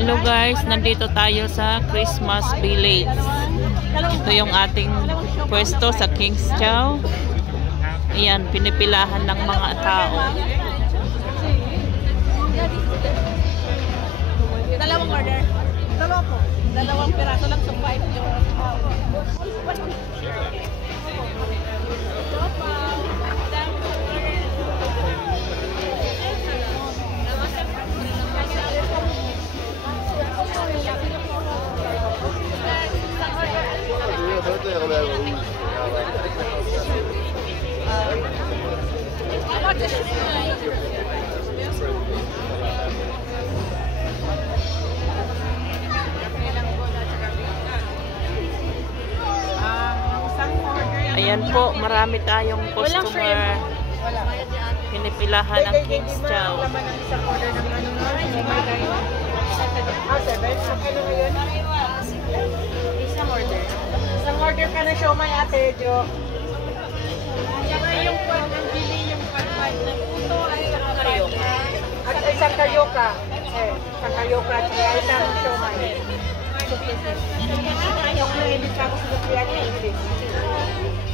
Hello guys, nandito tayo sa Christmas Village. Ito yung ating pwesto sa King's Chow. Ayan, pinipilahan ng mga tao. Dalawang order. Dalawa po. Dalawang piraso lang sa 5 yung Ayan po, marami tayong customer. Pinipilahan ng King's Chow. laman ng isang order ng ano na. Oh 7? Ang kilo ngayon? Isang order. Isang order ka na siomay ate, Jo. Saka yung kwan ng bili, yung kwan ng puto ay karyoka. At isang karyoka. Isang karyoka at isang siomay. Yung nailit ako sa Lupian English.